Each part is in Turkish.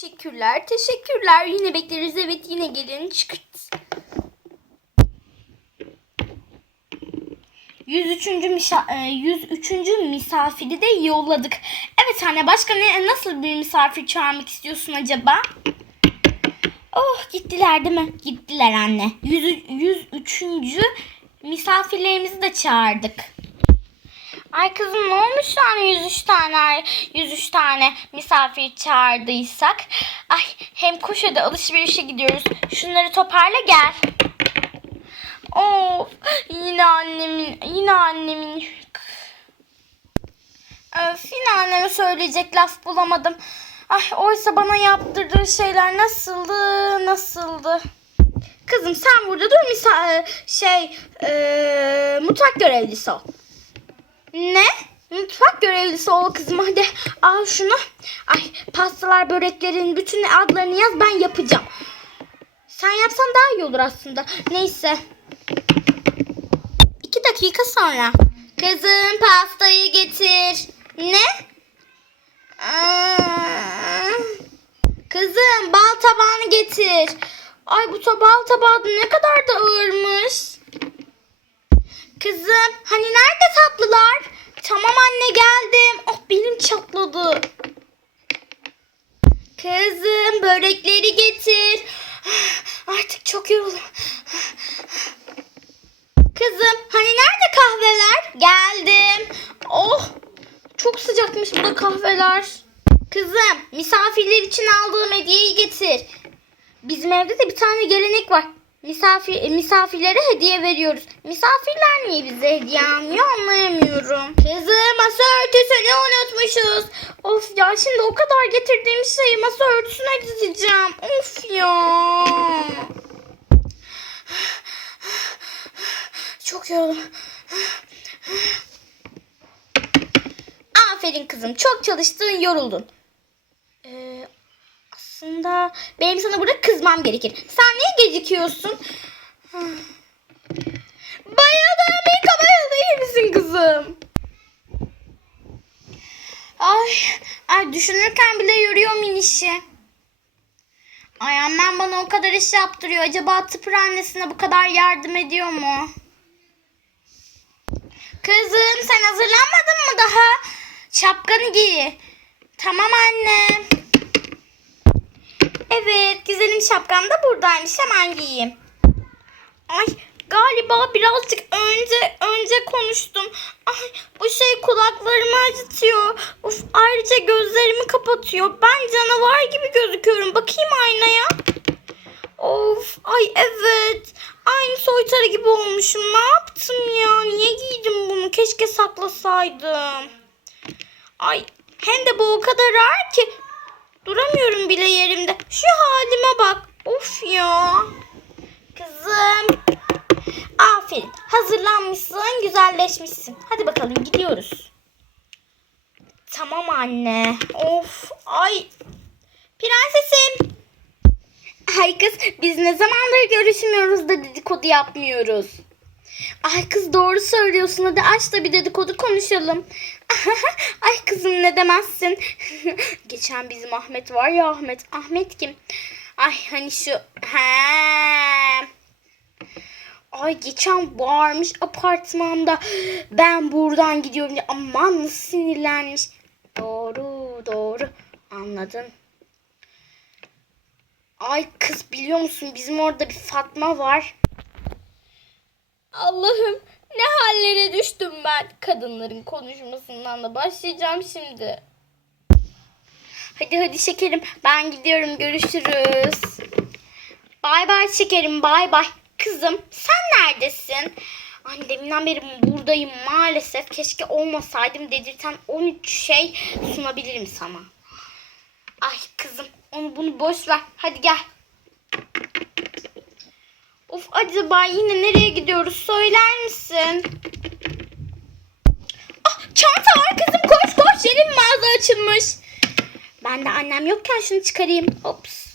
Teşekkürler, teşekkürler. Yine bekleriz. Evet yine gelin. Çıkırt. 103. Misa e, 103. misafiri de yolladık. Evet anne başka ne nasıl bir misafir çağırmak istiyorsun acaba? Oh gittiler değil mi? Gittiler anne. 100, 103. misafirlerimizi de çağırdık. Ay kızım ne olmuş yani 103 tane 103 tane misafir çağırdıysak. Ay hem koş hadi alışverişe gidiyoruz. Şunları toparla gel. Of yine annemin yine annemin Öf yine anneme söyleyecek laf bulamadım. Ay oysa bana yaptırdığı şeyler nasıldı nasıldı. Kızım sen burada dur misal şey e, mutfak görevlisi ol. Ne? Mutfak görevlisi ol kızım hadi al şunu. Ay pastalar böreklerin bütün adlarını yaz ben yapacağım. Sen yapsan daha iyi olur aslında. Neyse. İki dakika sonra. Kızım pastayı getir. Ne? Aa, Kızım bal tabağını getir. Ay bu bal tabağı ne kadar da ağırmış. Kızım hani nerede tatlılar? Tamam anne geldim. Oh benim çatladı. Kızım börekleri getir. Artık çok yoruldum. Kızım hani nerede kahveler? Geldim. Oh çok sıcakmış bu da kahveler. Kızım misafirler için aldığım hediyeyi getir. Bizim evde de bir tane gelenek var. Misafir, e, misafirlere hediye veriyoruz. Misafirler niye bize hediye almıyor anlayamıyorum. Kızım masa örtüsünü unutmuşuz. Of ya şimdi o kadar getirdiğim şeyi masa örtüsüne dizeceğim. Of ya. Çok yoruldum. Aferin kızım. Çok çalıştın, yoruldun. Ee, aslında benim sana burada kızmam gerekir. Sen niye gecikiyorsun? Bayıldım. Mika bayıldı. İyi misin kızım? Ay, ay düşünürken bile yoruyor minişi. Ay annem bana o kadar iş yaptırıyor. Acaba tıpır annesine bu kadar yardım ediyor mu? Kızım sen hazırlanmadın mı daha? Şapkanı giy. Tamam anne. Evet güzelim şapkam da buradaymış. Hemen giyeyim. Ay galiba birazcık önce önce konuştum. Ay bu şey kulaklarımı acıtıyor. Of ayrıca gözlerimi kapatıyor. Ben canavar gibi gözüküyorum. Bakayım aynaya. Of ay evet. Aynı soytarı gibi olmuşum. Ne yaptım ya? Niye giydim bunu? Keşke saklasaydım. Ay hem de bu o kadar ağır ki duramıyorum bile yerimde. Şu halime bak. Of ya. Kızım. Aferin. Hazırlanmışsın, güzelleşmişsin. Hadi bakalım gidiyoruz. Tamam anne. Of. Ay. Prensesim. Ay kız biz ne zamandır görüşmüyoruz da dedikodu yapmıyoruz. Ay kız doğru söylüyorsun hadi aç da bir dedikodu konuşalım. Ay kızım ne demezsin. Geçen bizim Ahmet var ya Ahmet. Ahmet kim? Ay hani şu. He. Ay geçen bağırmış apartmanda. Ben buradan gidiyorum diye. Aman nasıl sinirlenmiş. Doğru doğru anladın. Ay kız biliyor musun bizim orada bir Fatma var. Allah'ım ne hallere düştüm ben. Kadınların konuşmasından da başlayacağım şimdi. Hadi hadi şekerim ben gidiyorum görüşürüz. Bay bay şekerim bay bay. Kızım sen neredesin? Ay deminden beri buradayım maalesef. Keşke olmasaydım dedirten 13 şey sunabilirim sana. Ay kızım onu bunu boş ver. Hadi gel. Of acaba yine nereye gidiyoruz söyler misin? Ah çanta var kızım koş koş yeni bir mağaza açılmış. Ben de annem yokken şunu çıkarayım. Ops.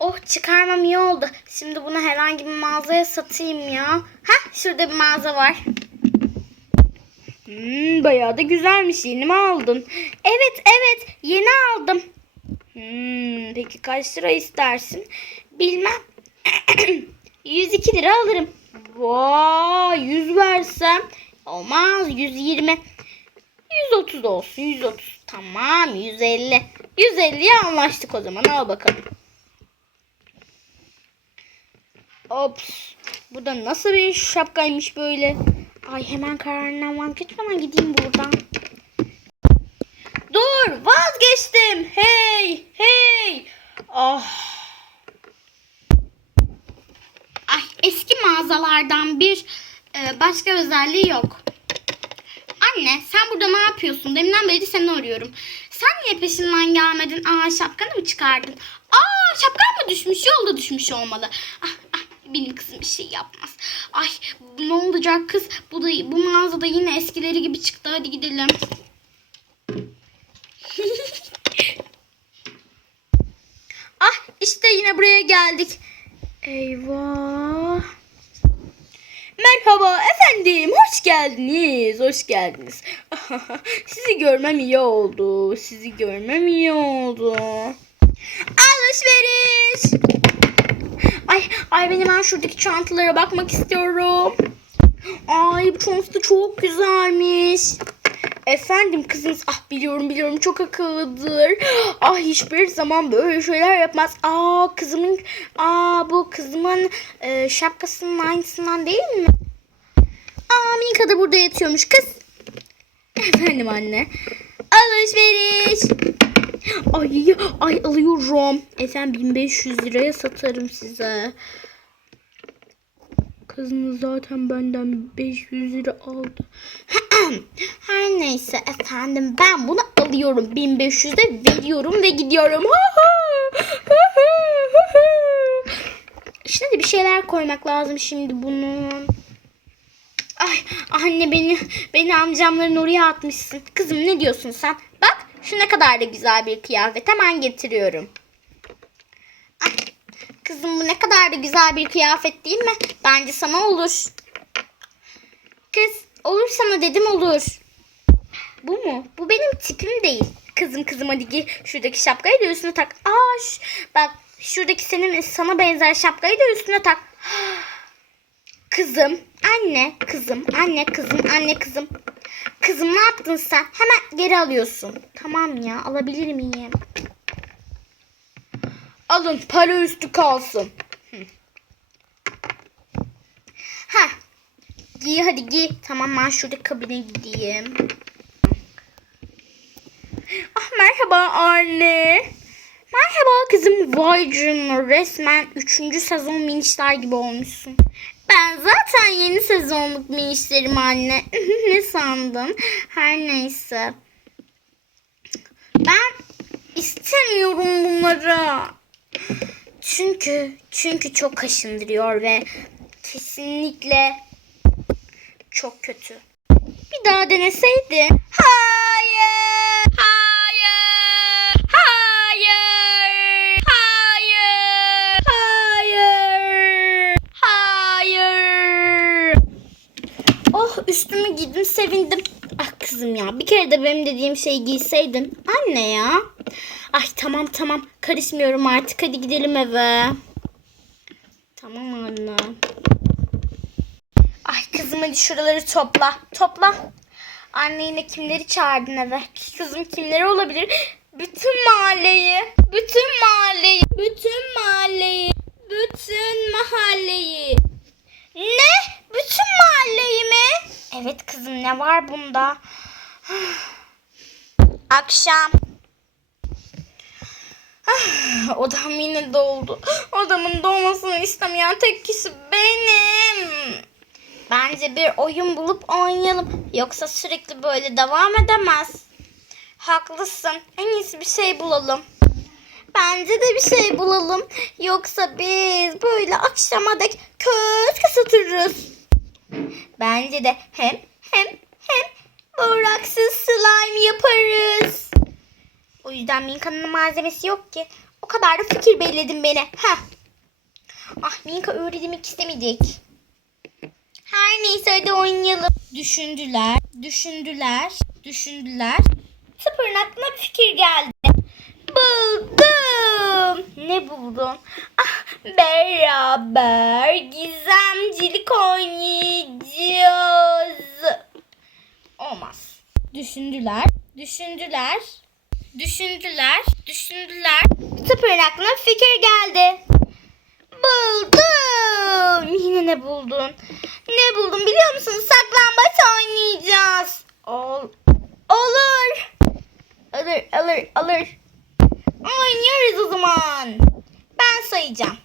Oh çıkarmam iyi oldu. Şimdi bunu herhangi bir mağazaya satayım ya. Heh şurada bir mağaza var. Hmm, bayağı da güzelmiş. Yeni mi aldın? Evet evet yeni aldım. Hmm, peki kaç lira istersin? Bilmem. 102 lira alırım. Vay 100 versem. Olmaz 120. 130 olsun 130. Tamam 150. 150'ye anlaştık o zaman al bakalım. Ops. Bu da nasıl bir şapkaymış böyle. Ay hemen kararından vazgeçmeden gideyim buradan. Dur vazgeçtim. Hey hey. Ah. Ay eski mağazalardan bir e, başka özelliği yok. Anne sen burada ne yapıyorsun? Deminden beri seni arıyorum. Sen niye peşinden gelmedin? Aa şapkanı mı çıkardın? Aa şapkan mı düşmüş? Yolda düşmüş olmalı. Ah, ah, benim kızım bir şey yapmaz. Ay ne olacak kız? Bu da bu mağazada yine eskileri gibi çıktı. Hadi gidelim. ah işte yine buraya geldik. Eyvah. Merhaba efendim, hoş geldiniz, hoş geldiniz. Sizi görmem iyi oldu, sizi görmem iyi oldu. Alışveriş. Ay, ay ben hemen şuradaki çantalara bakmak istiyorum. Ay bu çantası çok güzelmiş. Efendim kızınız ah biliyorum biliyorum çok akıllıdır. Ah hiçbir zaman böyle şeyler yapmaz. Aa kızımın aa bu kızımın e, şapkasının aynısından değil mi? Aa Minka da burada yatıyormuş kız. Efendim anne. Alışveriş. Ay ay alıyorum. Efendim 1500 liraya satarım size. Kızınız zaten benden 500 lira aldı. Her neyse efendim ben bunu alıyorum. 1500'e veriyorum ve gidiyorum. De bir şeyler koymak lazım şimdi bunun. Ay anne beni beni amcamların oraya atmışsın. Kızım ne diyorsun sen? Bak şu ne kadar da güzel bir kıyafet. Hemen getiriyorum. Kızım bu ne kadar da güzel bir kıyafet değil mi? Bence sana olur. Kız olur sana dedim olur. Bu mu? Bu benim tipim değil. Kızım kızım hadi giy şuradaki şapkayı da üstüne tak. Aa ş- bak şuradaki senin sana benzer şapkayı da üstüne tak. Kızım, anne, kızım, anne, kızım, anne, kızım. Kızım ne yaptın sen? Hemen geri alıyorsun. Tamam ya, alabilir miyim? Alın, para üstü kalsın. Ha. Giy hadi giy. Tamam ben şurada kabine gideyim. Ah merhaba anne. Merhaba kızım. Vay resmen 3. sezon minişler gibi olmuşsun. Ben zaten yeni sezonluk minişlerim anne. ne sandın? Her neyse. Ben istemiyorum bunları. Çünkü çünkü çok kaşındırıyor ve kesinlikle çok kötü. Bir daha deneseydi. Hayır. Hayır. Hayır. Hayır. Hayır. Hayır. Oh üstümü giydim sevindim. Ah kızım ya bir kere de benim dediğim şeyi giyseydin. Anne ya. Ay tamam tamam karışmıyorum artık hadi gidelim eve. Tamam anne. Ay kızım hadi şuraları topla. Topla. Anne yine kimleri çağırdın eve? Kızım kimleri olabilir? Bütün mahalleyi. Bütün mahalleyi. Bütün mahalleyi. Bütün mahalleyi. Ne? Bütün mahalleyi mi? Evet kızım ne var bunda? Akşam. Ah, Odam yine doldu. Odamın dolmasını istemeyen tek kişi benim. Bence bir oyun bulup oynayalım. Yoksa sürekli böyle devam edemez. Haklısın. En iyisi bir şey bulalım. Bence de bir şey bulalım. Yoksa biz böyle akşama dek köz köz otururuz. Bence de hem hem hem boraksız slime yaparız. O yüzden Minka'nın malzemesi yok ki. O kadar da fikir belledin beni. Heh. Ah Minka öğrenmek istemeyecek. Her neyse hadi oynayalım. Düşündüler, düşündüler, düşündüler. Sıfırın aklına bir fikir geldi. Buldum. ne buldun? Ah, beraber gizemcilik oynayacağız. Olmaz. Düşündüler, düşündüler, düşündüler, düşündüler. Tıpırın aklına fikir geldi. Buldum. Yine ne buldun? Ne buldum biliyor musun? Saklambaç oynayacağız. Ol olur. Alır, alır, alır. Oynuyoruz o zaman. Ben sayacağım.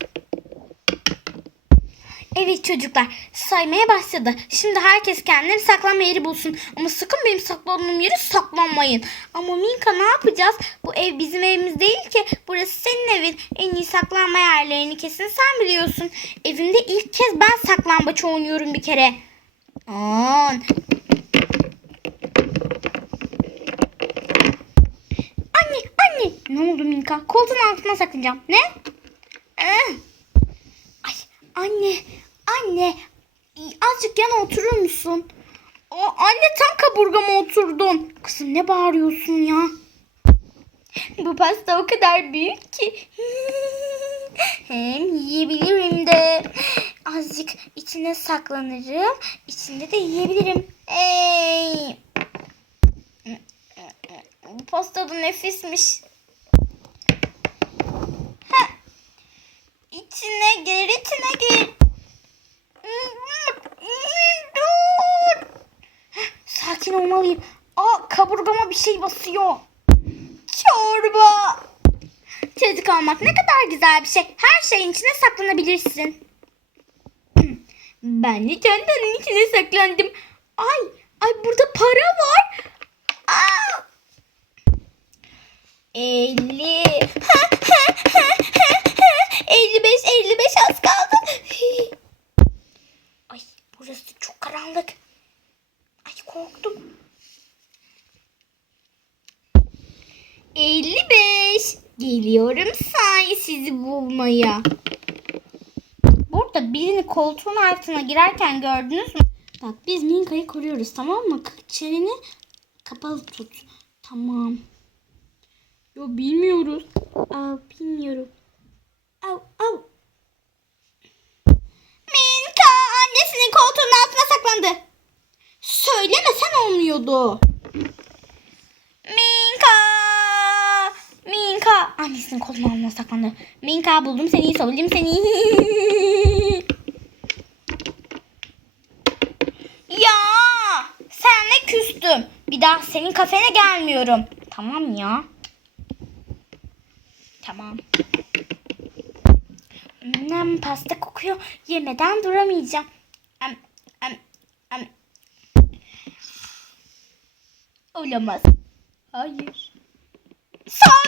Evet çocuklar saymaya başladı. Şimdi herkes kendine saklanma yeri bulsun. Ama sakın benim saklandığım yere saklanmayın. Ama Minka ne yapacağız? Bu ev bizim evimiz değil ki. Burası senin evin. En iyi saklanma yerlerini kesin sen biliyorsun. Evimde ilk kez ben saklambaç oynuyorum bir kere. On. Anne anne. Ne oldu Minka? Koltuğun altına saklayacağım. Ne? Ay anne anne azıcık yana oturur musun? O anne tam kaburgama oturdun. Kızım ne bağırıyorsun ya? Bu pasta o kadar büyük ki. Hem yiyebilirim de. Azıcık içine saklanırım. İçinde de yiyebilirim. Ey. Bu pasta da nefismiş. Heh. İçine gir, içine gir. Dur. Heh, Sakin olmalıyım. Aa, kaburgama bir şey basıyor. Çorba. Çocuk olmak ne kadar güzel bir şey. Her şeyin içine saklanabilirsin. Ben de çantanın içine saklandım. Ay, ay burada para var. Aa! 50 55 55 az kaldı. Ay burası çok karanlık. Ay korktum. 55 Geliyorum say sizi bulmaya. Burada birini koltuğun altına girerken gördünüz mü? Bak biz Minka'yı koruyoruz tamam mı? Çeneni kapalı tut. Tamam. Yo bilmiyoruz. Aa bilmiyorum. Au au. Minka annesinin koltuğunun altına saklandı. Söylemesen olmuyordu. Minka. Minka. Annesinin koltuğunun altına saklandı. Minka buldum seni, söyledim seni. ya senle küstüm. Bir daha senin kafene gelmiyorum. Tamam ya. Tamam. Nem pasta kokuyor. Yemeden duramayacağım. Em, em, em. Olamaz. Hayır. Sobe.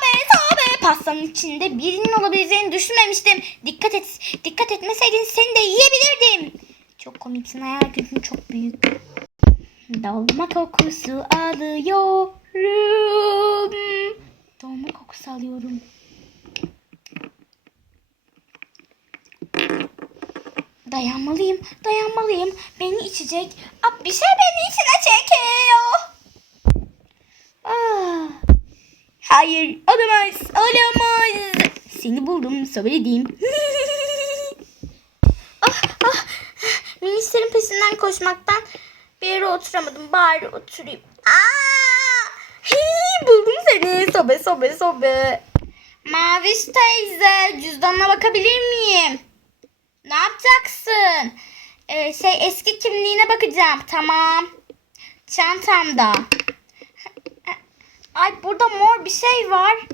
Pastanın içinde birinin olabileceğini düşünmemiştim. Dikkat et. Dikkat etmeseydin seni de yiyebilirdim. Çok komiksin. Hayal gücün çok büyük. Dolma kokusu alıyorum. Dolma kokusu alıyorum. Dayanmalıyım, dayanmalıyım. Beni içecek. Bir şey beni içine çekiyor. Ah. Hayır, olamaz, olamaz. Seni buldum, sabredeyim. ah, ah. Ministerin peşinden koşmaktan bir yere oturamadım. Bari oturayım. Aa! Hii, buldum seni. Sobe, sobe, sobe. Maviş teyze, cüzdanına bakabilir miyim? Ne yapacaksın? Ee, şey eski kimliğine bakacağım. Tamam. Çantamda. Ay burada mor bir şey var.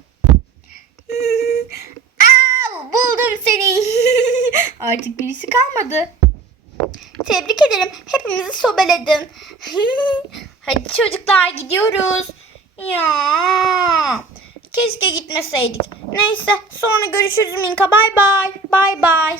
Au, buldum seni. Artık birisi kalmadı. Tebrik ederim. Hepimizi sobeledin. Hadi çocuklar gidiyoruz. Ya. Keşke gitmeseydik. Neyse sonra görüşürüz Minka. Bay bay. Bay bay.